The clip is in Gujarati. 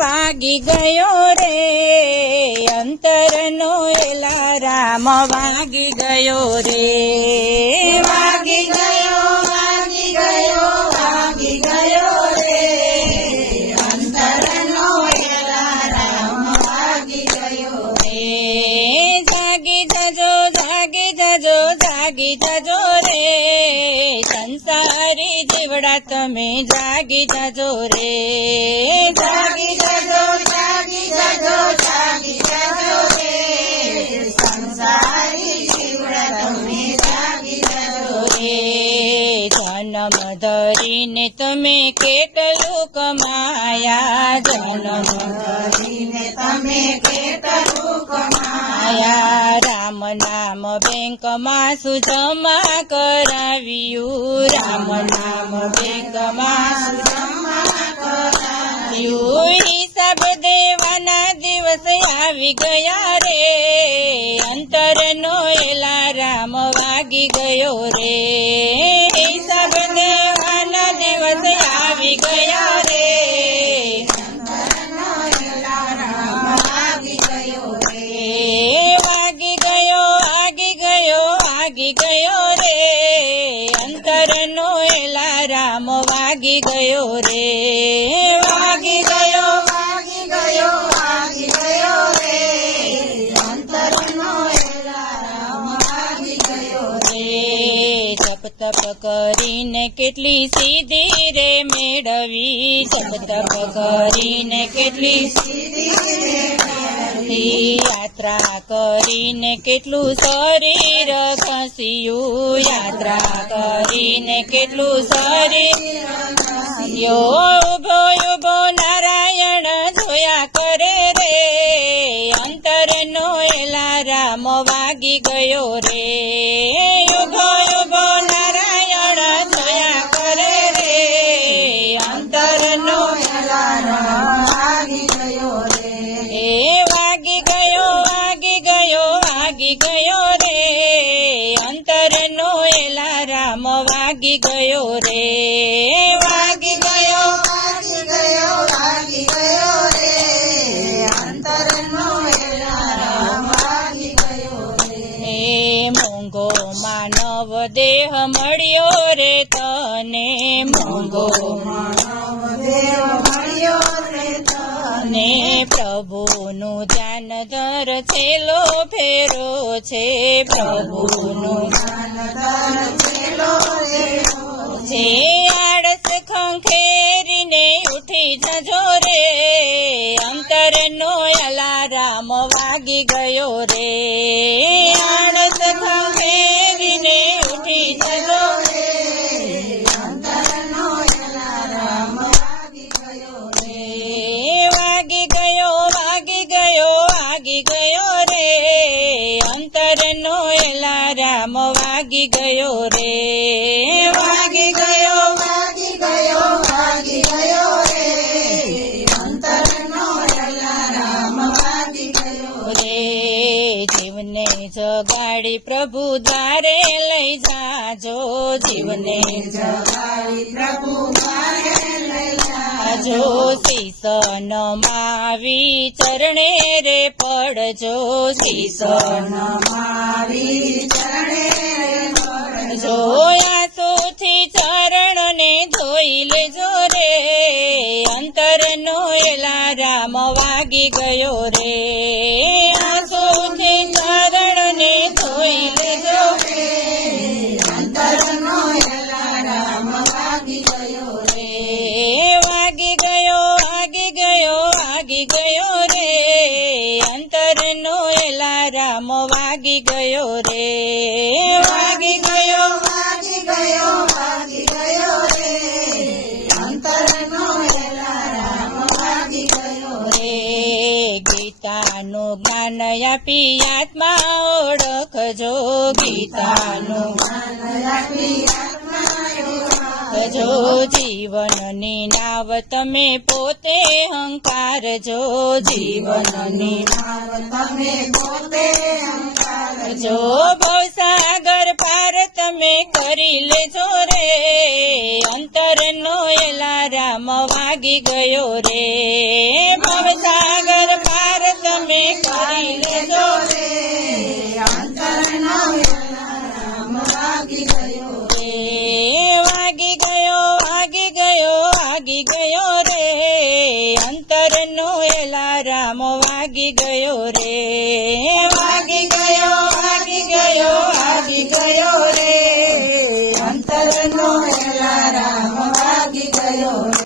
વાગી ગયો રે અંતરનો એલારામ વાગી ગયો રે વાગી ગયો રે અંતરનો એલારામ વાગી ગયો રે જાગી જજો રે સંસારી જીવડા તમે જાગી જજો રે જાગી જજો રે સંસારી જીવડા તમે જાગી જજો રે જન્મ ધરીને તમે કેટલું કમાયા જન્મ ધરીને તમે કેટલું કમાયા રામ નામ બેંકમાં શું જમા કરાવ્યું રામ નામ બેંકમાં શું જમા કરાવ્યું હિસાબ દેવાના દિવસ આવી ગયા રે અંતરનો એલારામ વાગી ગયો રે હિસાબ દેવાના દિવસ આવી ગયા રે અંતરનો એલારામ વાગી ગયો રે વાગી ગયો રે અંતરનો એલારામ વાગી ગયો રે વાગી ગયો રે અંતરનો એલારામ વાગી ગયો રે તપ કરીને કેટલી સિદ્ધિ રે મેળવી તપ કરીને કેટલી સિદ્ધિ યાત્રા કરીને કેટલું શરીર ખસ્યું યાત્રા કરીને કેટલું શરીર ઉભો નારાયણ જોયા કરે રે અંતરનો એલારામ વાગી ગયો રે ઉભો નારાયણ જોયા કરે રે અંતરનો એલારામ વાગી ગયો રે વાગી ગયો રે અંતરનો એલારામ વાગી ગયો રે વાગી ગયો રે અંતરનો એલારામ વાગી ગયો રે મોંઘો માનવ દેહ મળ્યો રે તને મોંઘો માનવ દેહ મળ્યો રે તને પ્રભુનું ધ્યાન ધર છેલ્લો ફેરો છે પ્રભુનું ધ્યાન ધર છેલ્લો ફેરો છે આળસ ખંખેરીને ઉઠી જજો રે અંતરનો એલારામ વાગી ગયો રે આળસ ખંખેરીને ઉઠી જજો રે અંતરનો એલારામ વાગી ગયો રે વાગી ગયો રે અંતરનો એલારામ વાગી ગયો રે વાગી ગયો રે અંતરનો એલારામ વાગી ગયો રે જીવને જગાડી પ્રભુ દ્વારે લઈ જાજો જીવને જગાડી પ્રભુ દ્વારે લઈ જાજો શીશ નમાવી ચરણે રે પડજો શીશ નમાવી ચરણે રે પડજો આંસુથી ચરણને ધોઈ લેજો રે અંતરનો એલારામ વાગી ગયો રે આંસુથી ચરણને ધોઈ લેજો રે અંતરનો એલારામ વાગી ગયો રે વાગી ગયો રે અંતરનો એલારામ વાગી ગયો રે વાગી ગયો રે અંતરનો એલારામ વાગી ગયો રે ગીતાનું જ્ઞાન આપી આત્મા ઓળખજો ગીતાનું જ્ઞાન આપી જો જીવનની નાવ તમે પોતે હંકારજો જીવનની નાવ તમે પોતે હંકારજો ભવસાગર પાર તમે કરી લેજો રે અંતરનો એલારામ વાગી ગયો રે ભવસાગર પાર તમે કરી લેજો રે અંતરનો અલાર્મ વાગી ગયો રે વાગી ગયો વાગી ગયો વાગી